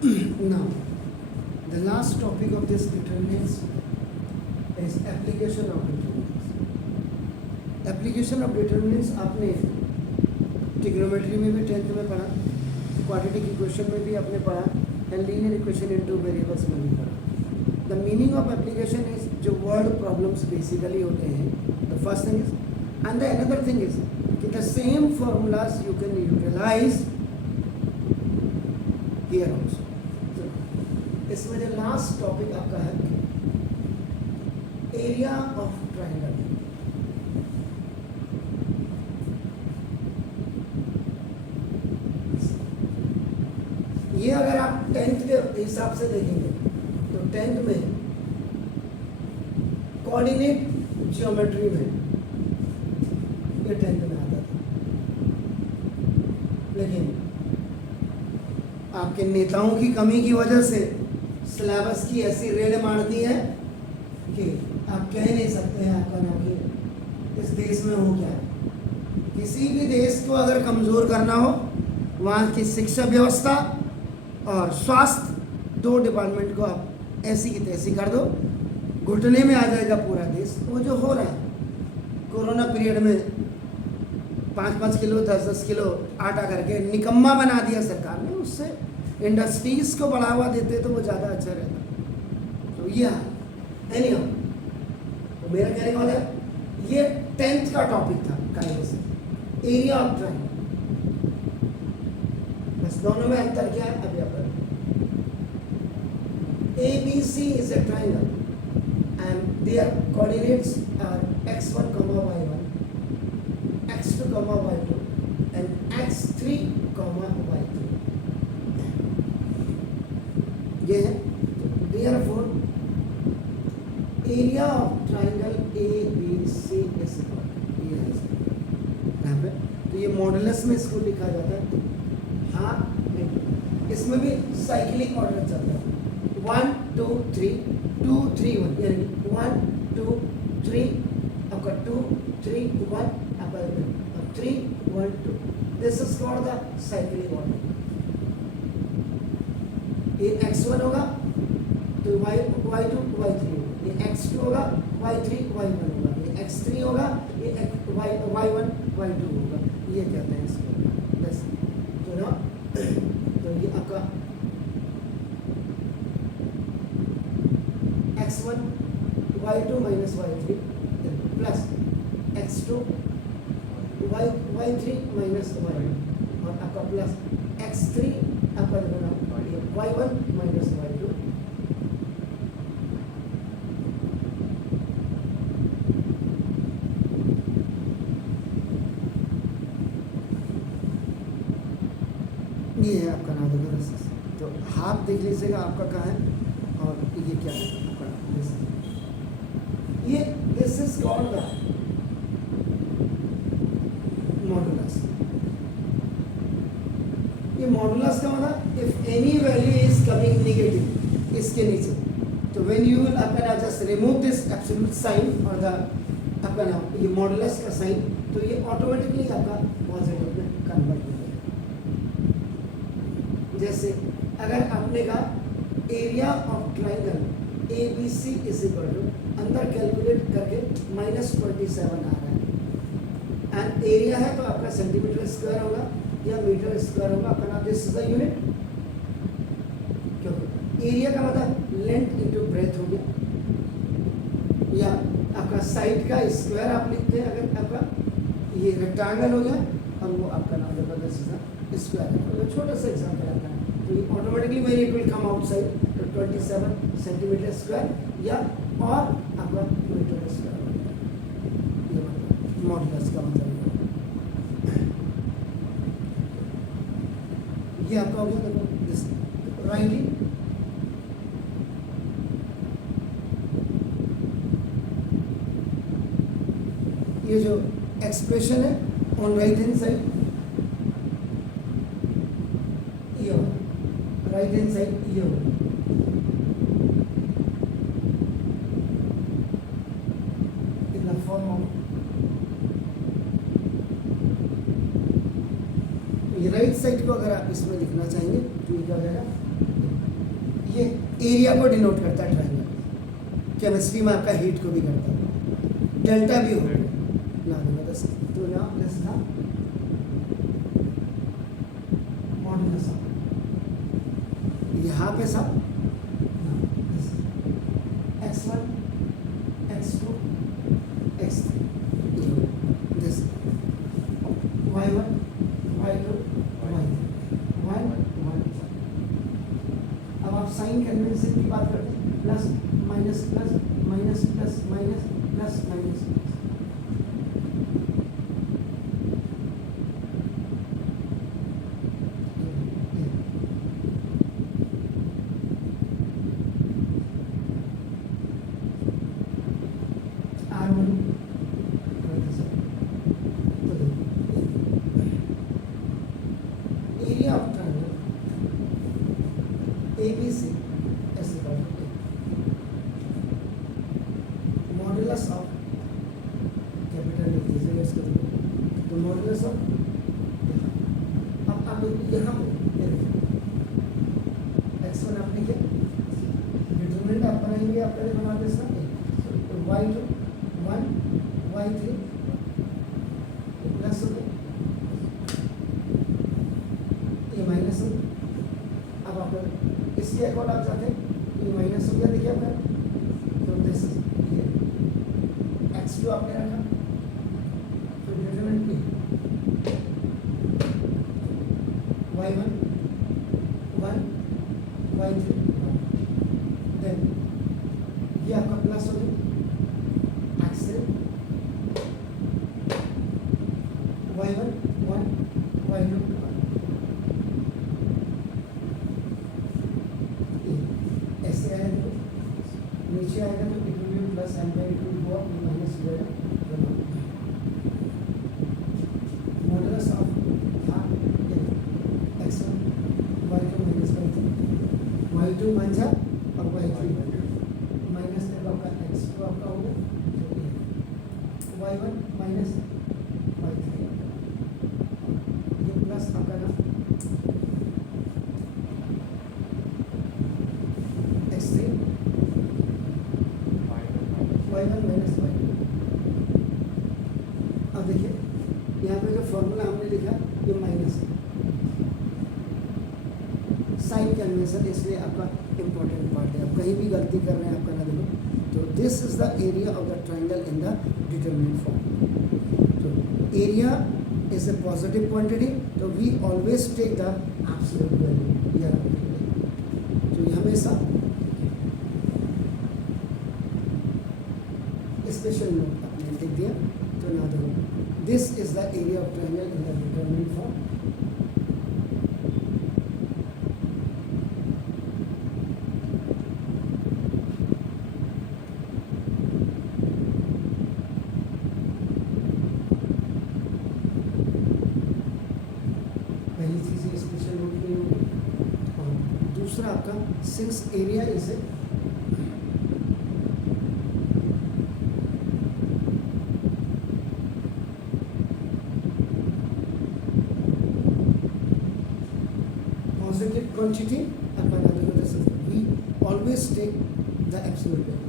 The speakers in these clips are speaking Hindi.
Now, the last topic of this determinants is application of determinants. Application of determinants आपने ट्रिग्नोमेट्री में भी 10th में पढ़ा, क्वाड्रेटिक इक्वेशन में भी आपने पढ़ा, and linear equation into variables में भी पढ़ा. The meaning of application is जो वर्ड प्रॉब्लम्स बेसिकली होते हैं. The first thing is and the another thing is कि the same formulas you can utilise here also. इसमें जो लास्ट टॉपिक आपका है एरिया ऑफ ट्रायंगल. ये अगर आप 10th के हिसाब से देखेंगे तो 10th में कोऑर्डिनेट ज्योमेट्री में ये 10th में आता था, लेकिन आपके नेताओं की कमी की वजह से सिलेबस की ऐसी रेड मार दी है कि आप कह नहीं सकते हैं आपका नाम कि इस देश में हो क्या. किसी भी देश को अगर कमज़ोर करना हो, वहाँ की शिक्षा व्यवस्था और स्वास्थ्य 2 डिपार्टमेंट को आप ऐसी की तैसी कर दो, घुटने में आ जाएगा पूरा देश. वो जो हो रहा है कोरोना पीरियड में 5-5 किलो 10-10 किलो आटा करके निकम्मा बना दिया सरकार ने. उससे इंडस्ट्रीज को बढ़ावा देते तो वो ज़्यादा अच्छा रहता. तो ये एनी हाउ, तो मेरा कहने का मतलब ये 10th का टॉपिक था कायदे से, एरिया ऑफ ट्रायंगल. बस दोनों में अंतर क्या है अभी आप ABC is a triangle and their coordinates are x1, y1, x2, y2 and x3, y3. ये है. Therefore, area of triangle ABC is ये है यहाँ पे. तो ये मॉडुलस में इसको लिखा जाता है. हाँ, इसमें भी साइक्लिक ऑर्डर चलता है. 1 2 3 2 3 1 यानी 1 2 3 आपका 2 3 1 आपका 3 1 2. This is called the cyclic order. ये x1 होगा तो y2 y3 होगा, ये x2 होगा y3 y1 होगा, ये x3 होगा, ये y1 y2 होगा. ये कहते हैं इसको बस. तो ना तो ये आपका x1 y2 minus y3 plus x2 y3 minus y1 और आपका प्लस x3 आपका देखो y1 minus y2. ये है आपका नाम. तो हाफ देख लीजिएगा आपका कहाँ है और ये क्या है आपका. ये this is called the modulus. ये मॉडुलस का मतलब if any value is coming negative इसके नीचे, तो व्हेन यू विल आपका just remove this absolute sign और द आपका नाम ये मॉडुलस का साइन, तो ये ऑटोमेटिकली आपका पॉजिटिव में कन्वर्ट हो जाएगा. जैसे अगर आपने कहा area of triangle ABC is equal to अंदर कैलकुलेट करके -27 आ रहा है, एंड एरिया है तो आपका सेंटीमीटर स्क्वायर होगा या मीटर स्क्वायर होगा. आपका नाम दिस इज द यूनिट, क्योंकि एरिया का मतलब लेंथ इनटू ब्रेथ हो गया, या आपका साइड का स्क्वायर आप लिखते हैं. अगर आपका ये रेक्टेंगल हो गया और वो आपका नाम जबरदस्त स्क्वायर है. तो छोटा सा एग्जाम्पल आता है. तो ये automatically when it will come outside तो 27 सेंटीमीटर स्क्वायर या और आपका मीटर स्क्वायर. ये मतलब मॉडुलस का मतलब ये आपका हो गया. देखो राइटली ये जो एक्सप्रेशन है ऑन राइट हैंड साइड, ये राइट हैंड साइड ये होगा. इन द फॉर्म ऑफ ये राइट साइड को अगर आप इसमें लिखना चाहेंगे तो ये क्या हो जाएगा ये एरिया को डिनोट करता है ट्रायंगल। केमिस्ट्री में आपका हीट को भी करता है, डेल्टा भी हो गया ना दूंगा 10। तो ना प्लस था मॉडुलस यहाँ पे सब x1 x2 x3 this y1 y2 y3 1 1। अब आप साइन कन्वेंशन की बात करते हैं, plus minus plus minus plus minus plus minus. Area of triangle ABC ऐसे करते हैं, मॉडुलस ऑफ कैपिटल लिख दीजिएगा इसको, तो मॉडुलस ऑफ अब आप यहाँ x1 आपने क्या डिटरमिनेंट आप बनाएंगे, आप पहले बना दे सकते तो y2 1 y3 प्लस हो गया, ये माइनस हो गया। अब आप इसके अकॉर्ड आप जाते हैं, ये माइनस हो गया, देखिए आपका तो दिस ये x2 आपने रखा, तो डिटरमिनेंट पे y1 1 y3 1, देन ये आपका प्लस हो गया x3 y1 1 y2 1। ऐसे आएगा तो नीचे आएगा तो it will be plus and by it will go up, minus हो जाएगा। मॉडुलस ऑफ था x1 y2 माइनस y2 बन जा और y3 माइनस तक आपका x2 आपका हो गया, y1 माइनस y3 ये प्लस आपका ना x3 y1 माइनस y2। अब देखिए यहाँ पे जो फॉर्मूला हमने लिखा ये माइनस है, साइन कन्वेंशन, इसलिए आपका इम्पोर्टेंट पार्ट है। आप कहीं भी गलती कर रहे हैं आपका ना देखो। तो this is the area of the triangle in the determinant form. तो area is a positive quantity, तो we always take the absolute value here। तो ये हमेशा स्पेशल नोट आपने लिख दिया। तो ना देखो this is the area of triangle in the determinant form. पहली चीज़ स्पेशल नोट नहीं होगी। और दूसरा आपका since area is positive quantity, we always take the absolute value।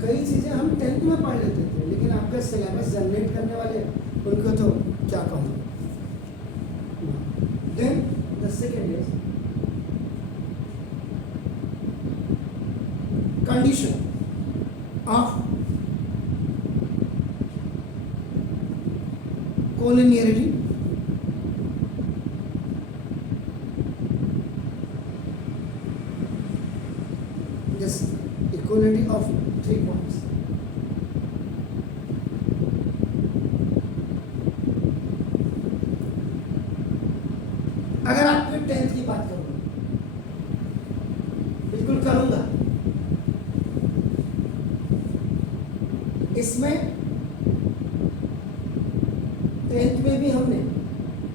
कई चीज़ें हम 10th में पढ़ लेते थे, लेकिन आपका सिलेबस जनरेट करने वाले उनको तो क्या कहूँ। Then the second is condition of collinearity this equality of 3 points। अगर आपके 10th की बात करूँ, बिल्कुल करूँगा, इसमें 10th में भी हमने,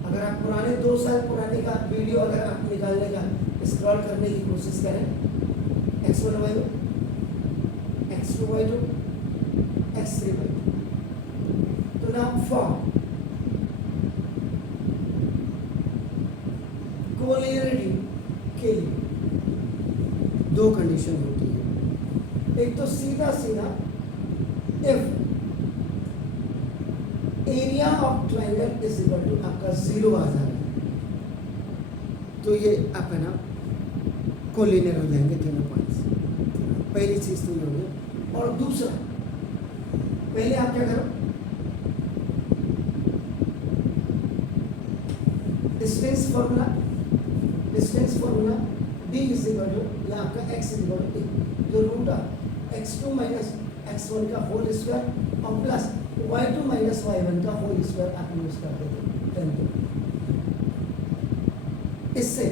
अगर आप पुराने 2 साल पुराने का वीडियो अगर आप निकालने का स्क्रॉल करने की कोशिश करें x1y1, x2y2, x3y2. तो now for कोलिनियरिटी के लिए दो कंडीशन होती है। एक तो सीधा सीधा if area of triangle is equal to आपका 0 आ जाएगा तो ये आपका ना कोलिनियर हो जाएंगे तीनों पॉइंट्स। पहली चीज तो ये हो गई। और दूसरा, पहले आप क्या करो, distance formula d is equal to या आपका x इज इक्वल टू जो root of x2 minus x1 का होल स्क्वायर और प्लस y2 माइनस y1 का होल स्क्वायर आप यूज कर देते हैं। इससे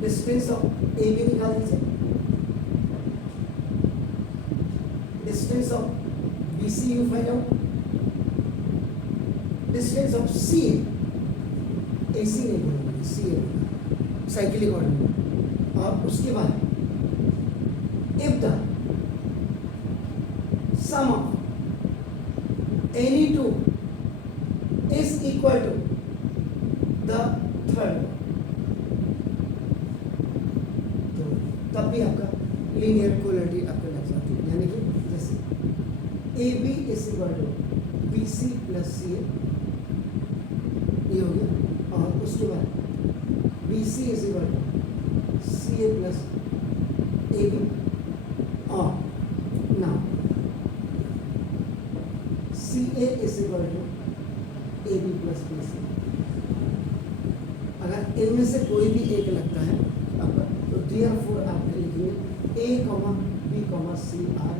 डिस्टेंस ऑफ ए बी निकाल दीजिए, distance of B C you find out, distance of C A C नहीं बोलेंगे, सी ए साइक्लिक ऑर्डिनेट। और उसके बाद if the sum of any two is equal to the third, तो तब भी आपका लीनियर कोलिनियरिटी आपको लग जाती है। यानी कि जैसे A B is equal to B C plus C A, ये हो गया। और उसके बाद B C is equal to C A plus A B. और now C A is equal to A B plus B C. अगर इनमें से कोई भी एक लगता है आपका, तो देयरफॉर आप लिखेंगे A comma B comma C are.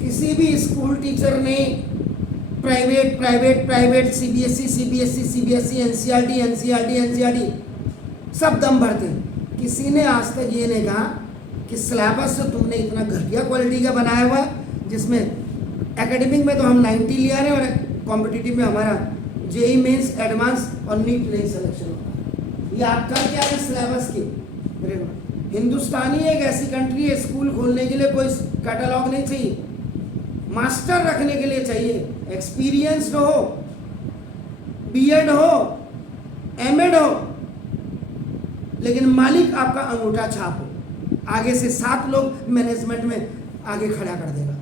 किसी भी स्कूल टीचर ने प्राइवेट सीबीएसई एनसीईआरटी सब दम भरते हैं। किसी ने आज तक ये नहीं कहा कि सिलेबस तो तुमने इतना घटिया क्वालिटी का बनाया हुआ है, जिसमें एकेडमिक में तो हम 90 ले आ रहे हैं और कॉम्पिटिटिव में हमारा जेई मेंस एडवांस और नीट नहीं सिलेक्शन होता। ये आप कर क्या है सिलेबस की। हिंदुस्तानी एक ऐसी कंट्री है, स्कूल खोलने के लिए कोई कैटलॉग नहीं चाहिए, मास्टर रखने के लिए चाहिए, एक्सपीरियंस्ड हो, बीएड हो, एमएड हो, लेकिन मालिक आपका अंगूठा छाप हो। आगे से 7 लोग मैनेजमेंट में आगे खड़ा कर देगा।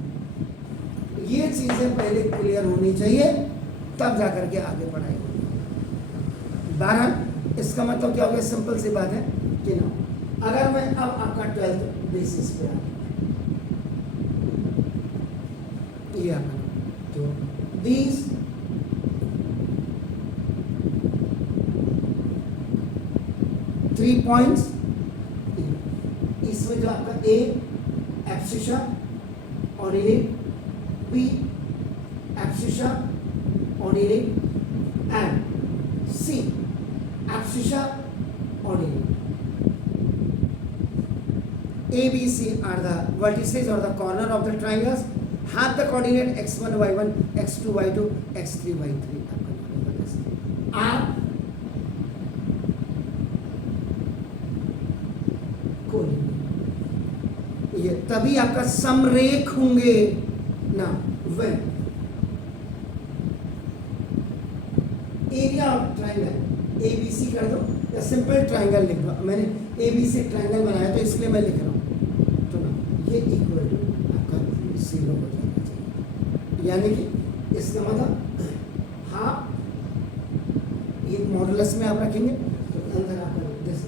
ये चीजें पहले क्लियर होनी चाहिए, तब जाकर के आगे पढ़ाई होगी। 12 इसका मतलब क्या हो गया? सिंपल सी बात है कि ना, अगर मैं अब आपका 12th बेसिस पे आ तो these three points, इसमें जो आपका A abscissa ordinate, B abscissa ordinate and C abscissa ordinate. A, B, C are the vertices or the corner of the triangles, have the coordinate x1 y1 x2 y2 x3 y3 are collinear. ये तभी आपका समरेख होंगे ना। when area of triangle ABC कर दो या सिंपल ट्रायंगल लिख दो। मैंने ABC ट्रायंगल बनाया तो इसलिए मैं लिख रहा हूँ। तो ना ये इक्वल टू आपका 0 हो जाना चाहिए। यानी कि इसका मतलब हाँ, ये मॉडुलस में आप रखेंगे तो अंदर आपका जैसे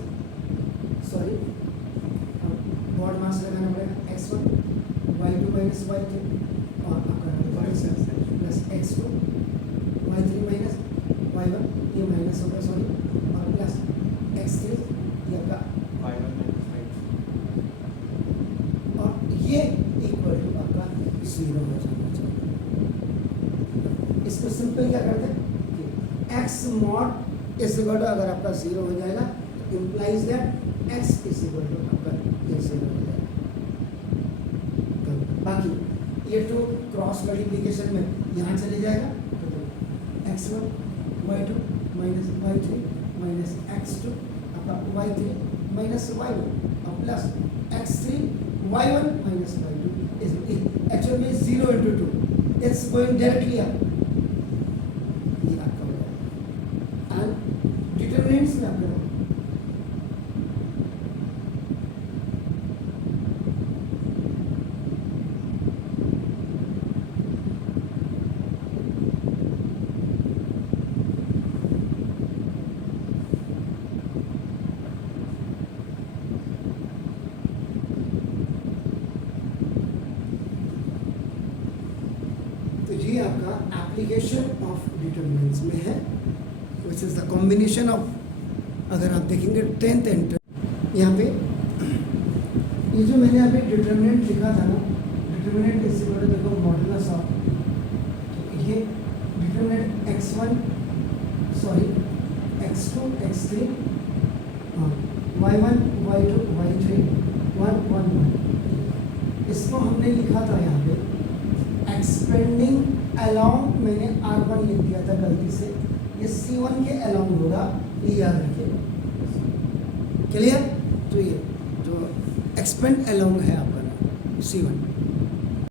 बॉड मास लगाना पड़ेगा x1 y2 माइनस y3 और आपका plus x2 y3 minus y1, ये माइनस होगा और प्लस x3 ये आपका y1 और ये इक्वल टू आपका 0 हो जाना चाहिए। इसको सिंपल क्या करते हैं कि x mod is equal to, अगर आपका 0 हो जाएगा तो implies that x is equal to आपका ये 0 हो जाएगा। तो बाकी ये टू क्रॉस मल्टीप्लिकेशन में यहाँ चले जाएगा, तो x1 y2 minus y3 minus x2 आपका y3 माइनस y1 और plus x3 y1 minus y2 is actually 0 into 2, it's going directly up, ये आपका हो जाएगा। and डिटरमिनेंट्स में आपका ये आपका एप्लीकेशन ऑफ डिटरमिनेंट्स में है, which is the combination of, अगर आप देखेंगे 10th एंड यहाँ पे ये जो मैंने यहाँ पे डिटरमिनेंट लिखा था ना, डिटरमिनेंट इससे बड़े देखो मॉडुलस ऑफ, तो ये determinant x1 sorry x2 x3 y1 y2 y3 1 1 1, इसको हमने लिखा था यहाँ पे एक्सपेंडिंग अलोंग, मैंने R1 लिख दिया था गलती से, ये C1 के अलोंग होगा, ये याद रखिएगा, क्लियर। तो ये जो एक्सपेंड अलोंग है आपका C1।